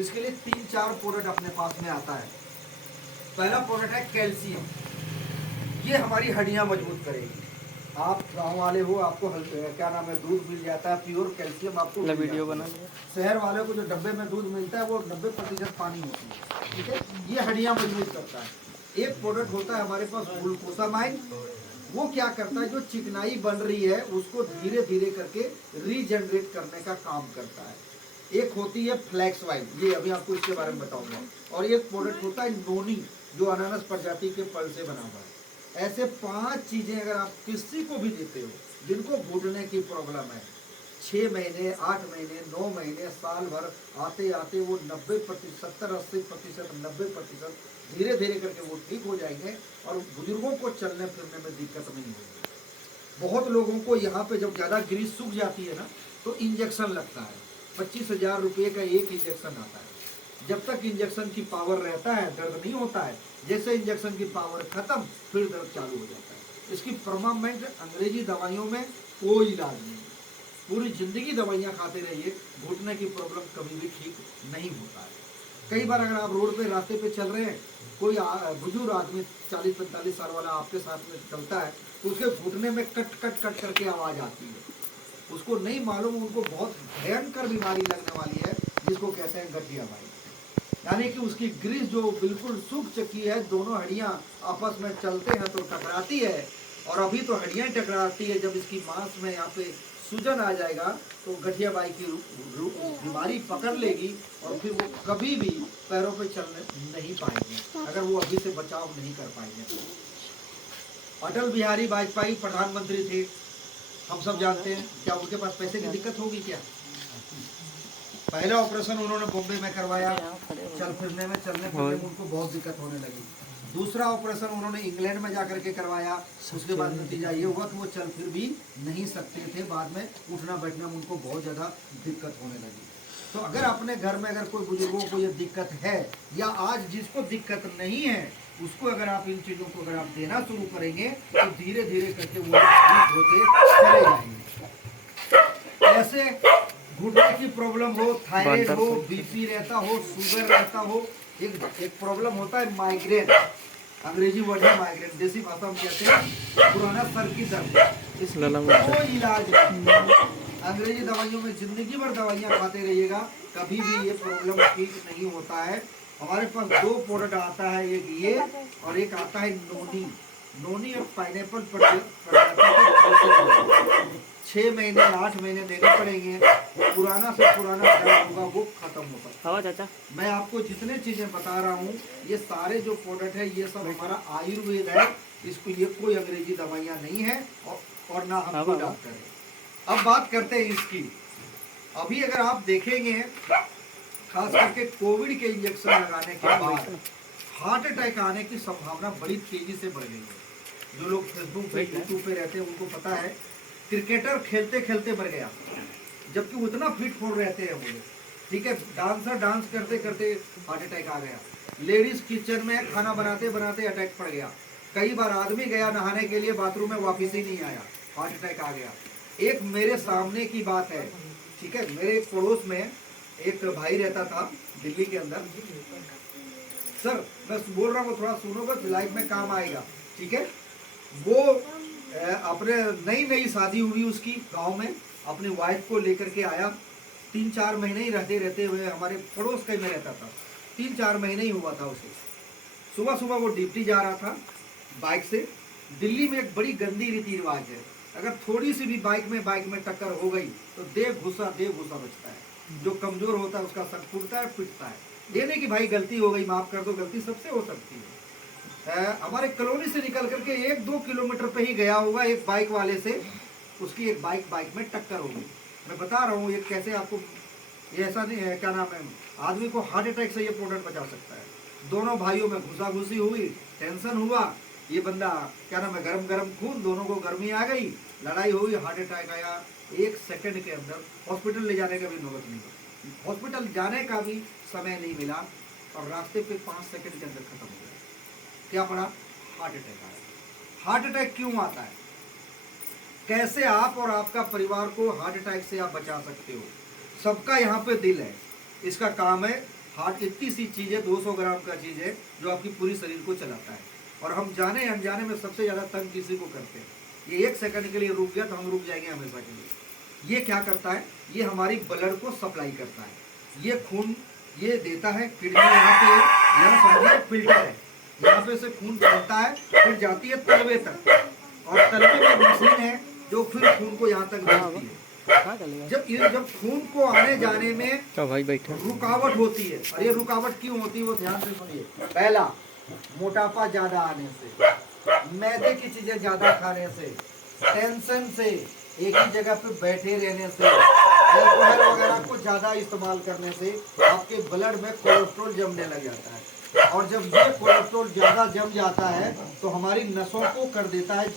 इसके लिए 3-4 प्रोडक्ट अपने पास में आता है। पहला प्रोडक्ट है कैल्शियम। ये हमारी हड्डियां मजबूत करेगी। आप गांव वाले हो, आपको क्या नाम है, दूध मिल जाता है प्योर कैल्शियम आपको मिल वीडियो जाता बना है। लिया। शहर वाले को जो डब्बे में दूध मिलता है वो 90% पानी होती है, ठीक है। ये हड्डियां मजबूत करता है। एक प्रोडक्ट होता है हमारे पास ग्लूकोसामाइन। वो क्या करता है, जो चिकनाई बन रही है उसको धीरे धीरे करके रीजनरेट करने का काम करता है। एक होती है फ्लैक्स वाइन, ये अभी आपको इसके बारे में बताऊंगा। और एक प्रोडक्ट होता है नोनी, जो अनानास प्रजाति के फल से बना हुआ है। ऐसे 5 चीजें अगर आप किसी को भी देते हो जिनको घुटने की प्रॉब्लम है, 6 महीने, 8 महीने, 9 महीने, साल भर आते आते वो 90%, 70-80%, 90% धीरे धीरे करके वो ठीक हो जाएंगे और बुजुर्गों को चलने फिरने में दिक्कत नहीं होगी। बहुत लोगों को यहाँ पे जब ज़्यादा ग्रीस सूख जाती है ना तो इंजेक्शन लगता है। 25,000 रुपये का एक इंजेक्शन आता है। जब तक इंजेक्शन की पावर रहता है दर्द नहीं होता है। जैसे इंजेक्शन की पावर खत्म फिर दर्द चालू हो जाता है। इसकी परमानेंट अंग्रेजी दवाइयों में कोई इलाज नहीं है। पूरी जिंदगी दवाइयाँ खाते रहिए, घुटने की प्रॉब्लम कभी भी ठीक नहीं होता है। कई बार अगर आप रोड पे रास्ते पे चल रहे हैं, कोई बुजुर्ग आदमी 40-45 साल वाला आपके साथ में चलता है तो उसके घुटने में कट कट कट करके आवाज़ आती है। उसको नहीं मालूम उनको बहुत भयंकर बीमारी लगने वाली है जिसको कहते हैं गठिया भाई। यानी कि उसकी ग्रीस जो बिल्कुल सूख चुकी है, दोनों हड्डियां आपस में चलते हैं तो टकराती है। और अभी तो हड्डियां टकराती है, जब इसकी मांस में यहाँ पे सूजन आ जाएगा तो गठिया बाई की बीमारी पकड़ लेगी और फिर वो कभी भी पैरों पे चलने नहीं पाएंगे अगर वो अभी से बचाव नहीं कर पाएंगे। अटल बिहारी वाजपेयी प्रधानमंत्री थे, हम सब जानते हैं। क्या उनके पास पैसे की दिक्कत होगी क्या? पहला ऑपरेशन उन्होंने बॉम्बे में करवाया, चल फिरने में, चलने फिरने में उनको बहुत दिक्कत होने लगी। दूसरा ऑपरेशन उन्होंने इंग्लैंड में जाकर के करवाया। उसके बाद नतीजा ये हुआ कि वो चल फिर भी नहीं सकते थे। बाद में उठना बैठना में उनको बहुत ज़्यादा दिक्कत होने लगी। तो अगर अपने घर में अगर कोई बुजुर्गों को ये दिक्कत है या आज जिसको दिक्कत नहीं है उसको अगर आप इन चीज़ों को अगर आप देना शुरू करेंगे तो धीरे धीरे करके वो ठीक होते चले जाएंगे। ऐसे घुटने की प्रॉब्लम हो, थायराइड हो, बीपी रहता हो, शुगर रहता हो, एक प्रॉब्लम होता है माइग्रेन, अंग्रेजी वर्ड है माइग्रेन, देसी भाषा में कहते हैं पुराना सर की दर्द। इसका कोई इलाज नहीं। अंग्रेजी दवाइयों में जिंदगी भर दवाइयाँ खाते रहिएगा, कभी भी ये प्रॉब्लम ठीक नहीं होता है। हमारे पास 2 प्रोडक्ट आता है, एक ये और एक आता है नोनी। नोनी और पाइनएप्पल प्रजाति के 6 महीने 8 महीने देने पड़ेंगे। पुराना से पुराना दर्द होगा वो खत्म होगा। चाचा मैं आपको जितने चीजें बता रहा हूँ ये सारे जो प्रोडक्ट है ये सब हमारा आयुर्वेद है। इसको ये कोई अंग्रेजी दवाइयाँ नहीं है और ना हम कोई डॉक्टर है। अब बात करते हैं इसकी। अभी अगर आप देखेंगे खास करके कोविड के इंजेक्शन लगाने के बाद हार्ट अटैक आने की संभावना बड़ी तेजी से बढ़ गई है। जो लोग फेसबुक पे यूट्यूब पे रहते हैं उनको पता है, क्रिकेटर खेलते खेलते मर गया, जबकि उतना फिट फोड़ रहते हैं वो लोग, ठीक है। डांसर डांस करते करते हार्ट अटैक आ गया। लेडीज किचन में खाना बनाते बनाते अटैक पड़ गया। कई बार आदमी गया नहाने के लिए बाथरूम में वापस ही नहीं आया, हार्ट अटैक आ गया। एक मेरे सामने की बात है, ठीक है, मेरे एक पड़ोस में एक भाई रहता था दिल्ली के अंदर। सर मैं बोल रहा हूँ थोड़ा सुनोगे तो लाइफ में काम आएगा, ठीक है। वो अपने नई नई शादी हुई उसकी गांव में, अपनी वाइफ को लेकर के आया। 3-4 महीने ही रहते रहते हुए हमारे पड़ोस के में रहता था। 3-4 महीने ही हुआ था उसे। सुबह सुबह वो ड्यूटी जा रहा था बाइक से। दिल्ली में एक बड़ी गंदी रीति रिवाज है, अगर थोड़ी सी भी बाइक में टक्कर हो गई तो देव घुसा बचता है। जो कमजोर होता है उसका सर फूटता है, पिटता है। ये नहीं कि भाई गलती हो गई माफ कर दो, गलती सबसे हो सकती है। हमारे कॉलोनी से निकल करके 1-2 किलोमीटर पे ही गया होगा, एक बाइक वाले से उसकी एक बाइक में टक्कर हो गई। मैं बता रहा हूँ ये कैसे आपको, ये ऐसा नहीं है, क्या नाम है, आदमी को हार्ट अटैक से ये प्रोडक्ट बचा सकता है। दोनों भाइयों में घुसा-घुसी हुई, टेंशन हुआ, ये बंदा क्या नाम है, गरम गरम खून, दोनों को गर्मी आ गई, लड़ाई हुई, हार्ट अटैक आया। 1 सेकंड के अंदर हॉस्पिटल ले जाने का भी नौबत नहीं हुई, हॉस्पिटल जाने का भी समय नहीं मिला और रास्ते पे 5 सेकंड के अंदर खत्म हो गया। क्या पड़ा? हार्ट अटैक आया। हार्ट अटैक क्यों आता है, कैसे आप और आपका परिवार को हार्ट अटैक से आप बचा सकते हो? सबका यहाँ पे दिल है, इसका काम है हार्ट इतनी सी चीज़ है, 200 ग्राम का चीज़ है जो आपकी पूरी शरीर को चलाता है। और हम जाने अनजाने में सबसे ज़्यादा तंग किसी को करते हैं। ये 1 सेकंड के लिए रुक गया तो हम रुक जाएंगे हमेशा के लिए। ये क्या करता है, ये हमारी ब्लड को सप्लाई करता है। ये खून ये देता है, किडनी यहाँ पे, यहाँ समझिए फिल्टर है, यहाँ पे से खून चलता है, फिर जाती है तलवे तक, और तलवे में मशीन है जो फिर खून को यहाँ तक भेजती है। जब खून को आने जाने में रुकावट होती है, और ये रुकावट क्यों होती है वो ध्यान से सुनिए। पहला, मोटापा ज्यादा आने से, मैदे की चीजें ज्यादा खाने से, टेंशन से, एक ही जगह पे बैठे रहने से, अल्कोहल वगैरह को ज्यादा इस्तेमाल करने से आपके ब्लड में कोलेस्ट्रॉल जमने लग जाता है। और जब ये कोलेस्ट्रॉल ज्यादा जम जाता है तो हमारी नसों को कर देता है